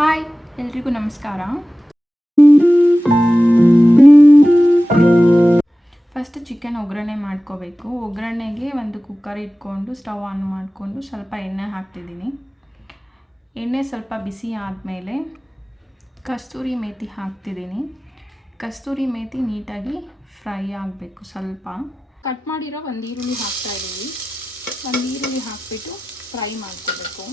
Hi, ಎಲ್ರಿಗೂ ನಮಸ್ಕಾರ. First chicken ಒಗ್ಗರಣೆ ಮಾಡ್ಕೋಬೇಕು. ಒಗ್ಗರಣೆಗೆ ಒಂದು ಕುಕ್ಕರ್ ಇಟ್ಕೊಂಡು ಸ್ಟವ್ ಆನ್ ಮಾಡಿಕೊಂಡು ಸ್ವಲ್ಪ ಎಣ್ಣೆ ಹಾಕ್ತಿದ್ದೀನಿ. ಎಣ್ಣೆ ಸ್ವಲ್ಪ ಬಿಸಿ ಆದಮೇಲೆ ಕಸ್ತೂರಿ ಮೇಥಿ ಹಾಕ್ತಿದ್ದೀನಿ. ಕಸ್ತೂರಿ ಮೇಥಿ ನೀಟಾಗಿ ಫ್ರೈ ಆಗಬೇಕು. ಸ್ವಲ್ಪ ಕಟ್ ಮಾಡಿರೋ ಒಂದು ಈರುಳ್ಳಿ ಹಾಕ್ತಾಯಿದ್ದೀವಿ. ಒಂದು ಈರುಳ್ಳಿ ಹಾಕಿಬಿಟ್ಟು ಫ್ರೈ ಮಾಡ್ಕೋಬೇಕು.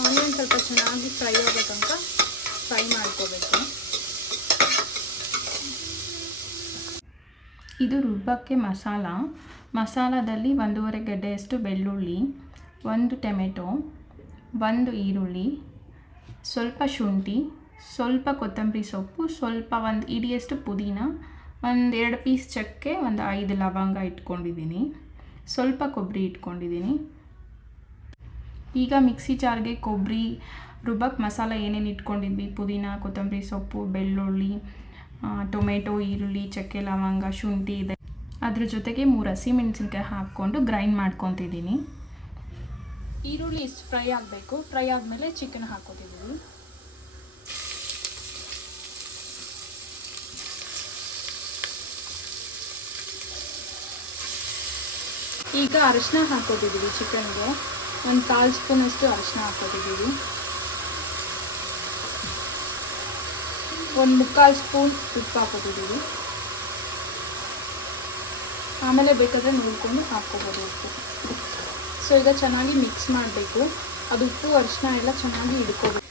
ಆನಿಯನ್ ಸ್ವಲ್ಪ ಚೆನ್ನಾಗಿ ಫ್ರೈ ಆಗೋ ತನಕ ಫ್ರೈ ಮಾಡ್ಕೋಬೇಕು. ಇದು ರುಬ್ಬಕ್ಕೆ ಮಸಾಲದಲ್ಲಿ 1.5 ಗಡ್ಡೆಯಷ್ಟು ಬೆಳ್ಳುಳ್ಳಿ, 1 ಟೊಮೆಟೊ, 1 ಈರುಳ್ಳಿ, ಸ್ವಲ್ಪ ಶುಂಠಿ, ಸ್ವಲ್ಪ ಕೊತ್ತಂಬರಿ ಸೊಪ್ಪು, ಸ್ವಲ್ಪ 1 ಹಿಡಿಯಷ್ಟು ಪುದೀನ, 2 ಪೀಸ್ ಚಕ್ಕೆ, 5 ಲವಂಗ ಇಟ್ಕೊಂಡಿದ್ದೀನಿ. ಸ್ವಲ್ಪ ಕೊಬ್ಬರಿ ಇಟ್ಕೊಂಡಿದ್ದೀನಿ. ಈಗ ಮಿಕ್ಸಿ ಜಾರ್ಗೆ ಕೊಬ್ಬರಿ ರುಬ್ಬಕ್ಕೆ ಮಸಾಲ ಏನೇನು ಇಟ್ಕೊಂಡಿದ್ವಿ, ಪುದೀನ, ಕೊತ್ತಂಬರಿ ಸೊಪ್ಪು, ಬೆಳ್ಳುಳ್ಳಿ, ಟೊಮೆಟೊ, ಈರುಳ್ಳಿ, ಚಕ್ಕೆ, ಲವಂಗ, ಶುಂಠಿ ಇದೆ. ಅದ್ರ ಜೊತೆಗೆ 3 ಹಸಿಮೆಣಸಿನ್ಕಾಯಿ ಹಾಕ್ಕೊಂಡು ಗ್ರೈಂಡ್ ಮಾಡ್ಕೊತಿದ್ದೀನಿ. ಈರುಳ್ಳಿ ಇಷ್ಟು ಫ್ರೈ ಆಗಬೇಕು. ಫ್ರೈ ಆದಮೇಲೆ ಚಿಕನ್ ಹಾಕೋತಿದ್ದೀವಿ. ಈಗ ಅರಿಶಿನ ಹಾಕೋತಿದ್ದೀವಿ. ಚಿಕನ್ಗೆ 1/4 ಸ್ಪೂನಷ್ಟು ಅರಿಶಿನ ಹಾಕೋತಿದ್ದೀವಿ. 1/4 ಸ್ಪೂನ್ ಉಪ್ಪು ಹಾಕೋತಿದ್ದೀವಿ. ಆಮೇಲೆ ಬೇಕಾದರೆ ನೋಡಿಕೊಂಡು ಹಾಕ್ಕೋಬೋದು ಉಪ್ಪು. ಸೊ ಈಗ ಚೆನ್ನಾಗಿ ಮಿಕ್ಸ್ ಮಾಡಬೇಕು. ಅದು ಉಪ್ಪು ಅರಿಶಿನ ಎಲ್ಲ ಚೆನ್ನಾಗಿ ಹಿಡ್ಕೋಬೇಕು.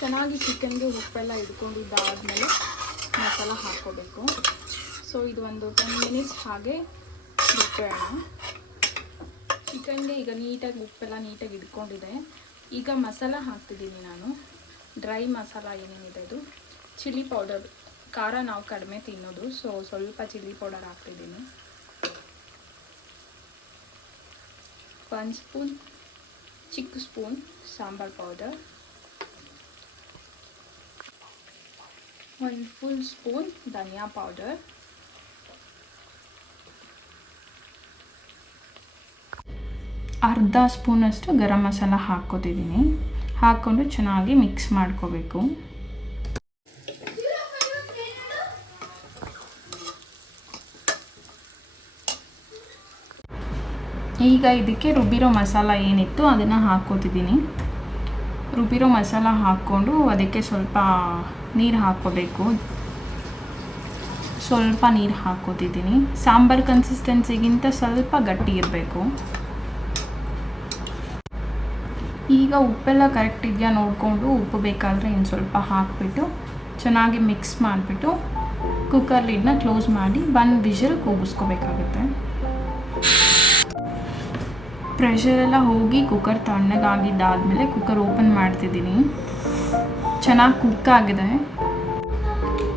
ಚೆನ್ನಾಗಿ ಚಿಕನ್ಗೆ ಉಪ್ಪೆಲ್ಲ ಹಿಡ್ಕೊಂಡಿದ್ದಾದಮೇಲೆ ಮಸಾಲ ಹಾಕ್ಕೋಬೇಕು. ಸೊ ಇದು ಒಂದು 10 ಮಿನಿಟ್ಸ್ ಹಾಗೆ ಬಿಟ್ಟೋಣ. ಚಿಕನ್ಗೆ ಈಗ ನೀಟಾಗಿ ಉಪ್ಪೆಲ್ಲ ನೀಟಾಗಿ ಹಿಡ್ಕೊಂಡಿದೆ. ಈಗ ಮಸಾಲ ಹಾಕ್ತಿದ್ದೀನಿ ನಾನು. ಡ್ರೈ ಮಸಾಲ ಏನೇನಿದೆ ಅದು ಚಿಲ್ಲಿ ಪೌಡರ್. ಖಾರ ನಾವು ಕಡಿಮೆ ತಿನ್ನೋದು, ಸೊ ಸ್ವಲ್ಪ ಚಿಲ್ಲಿ ಪೌಡರ್ ಹಾಕ್ತಿದ್ದೀನಿ. 1 ಸ್ಪೂನ್ ಚಿಕ್ಕ spoon sambar powder, 1 full spoon ಧನಿಯಾ ಪೌಡರ್, ಅರ್ಧ ಸ್ಪೂನಷ್ಟು ಗರಂ ಮಸಾಲ ಹಾಕ್ಕೋತಿದ್ದೀನಿ. ಹಾಕ್ಕೊಂಡು ಚೆನ್ನಾಗಿ ಮಿಕ್ಸ್ ಮಾಡ್ಕೋಬೇಕು. ಈಗ ಇದಕ್ಕೆ ರುಬ್ಬಿರೋ ಮಸಾಲ ಏನಿತ್ತು ಅದನ್ನು ಹಾಕ್ಕೋತಿದ್ದೀನಿ. ರುಬ್ಬಿರೋ ಮಸಾಲ ಹಾಕ್ಕೊಂಡು ಅದಕ್ಕೆ ಸ್ವಲ್ಪ ನೀರು ಹಾಕ್ಕೋಬೇಕು. ಸ್ವಲ್ಪ ನೀರು ಹಾಕ್ಕೋತಿದ್ದೀನಿ. ಸಾಂಬಾರು ಕನ್ಸಿಸ್ಟೆನ್ಸಿಗಿಂತ ಸ್ವಲ್ಪ ಗಟ್ಟಿ ಇರಬೇಕು. ಈಗ ಉಪ್ಪೆಲ್ಲ ಕರೆಕ್ಟ್ ಇದೆಯಾ ನೋಡಿಕೊಂಡು ಉಪ್ಪು ಬೇಕಾದರೆ ಇನ್ನು ಸ್ವಲ್ಪ ಹಾಕಿಬಿಟ್ಟು ಚೆನ್ನಾಗಿ ಮಿಕ್ಸ್ ಮಾಡಿಬಿಟ್ಟು ಕುಕ್ಕರ್ ಲಿಡ್ನ ಕ್ಲೋಸ್ ಮಾಡಿ 1 ವಿಷಲ್ ಕೂಗಿಸ್ಕೋಬೇಕಾಗುತ್ತೆ. ಪ್ರೆಷರೆಲ್ಲ ಹೋಗಿ ಕುಕ್ಕರ್ ತಣ್ಣಗಾಗಿದ್ದಾದಮೇಲೆ ಕುಕ್ಕರ್ ಓಪನ್ ಮಾಡ್ತಿದ್ದೀನಿ. ಚೆನ್ನಾಗಿ ಕುಕ್ ಆಗಿದೆ.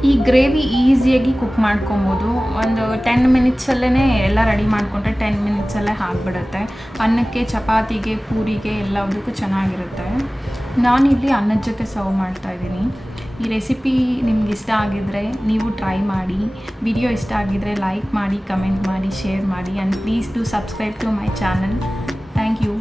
ಈ ಗ್ರೇವಿ ಈಸಿಯಾಗಿ ಕುಕ್ ಮಾಡ್ಕೊಬೋದು. ಒಂದು 10 ಮಿನಿಟ್ಸಲ್ಲೇ ಎಲ್ಲ ರೆಡಿ ಮಾಡಿಕೊಂಡ್ರೆ 10 ಮಿನಿಟ್ಸಲ್ಲೇ ಆಗಿಬಿಡುತ್ತೆ. ಅನ್ನಕ್ಕೆ, ಚಪಾತಿಗೆ, ಪೂರಿಗೆ ಎಲ್ಲದಕ್ಕೂ ಚೆನ್ನಾಗಿರುತ್ತೆ. ನಾನಿಲ್ಲಿ ಅನ್ನದ ಜೊತೆ ಸರ್ವ್ ಮಾಡ್ತಾಯಿದ್ದೀನಿ. ಈ ರೆಸಿಪಿ ನಿಮ್ಗೆ ಇಷ್ಟ ಆಗಿದ್ದರೆ ನೀವು ಟ್ರೈ ಮಾಡಿ. ವಿಡಿಯೋ ಇಷ್ಟ ಆಗಿದ್ದರೆ ಲೈಕ್ ಮಾಡಿ, ಕಮೆಂಟ್ ಮಾಡಿ, ಶೇರ್ ಮಾಡಿ, and please do subscribe to my channel. Thank you.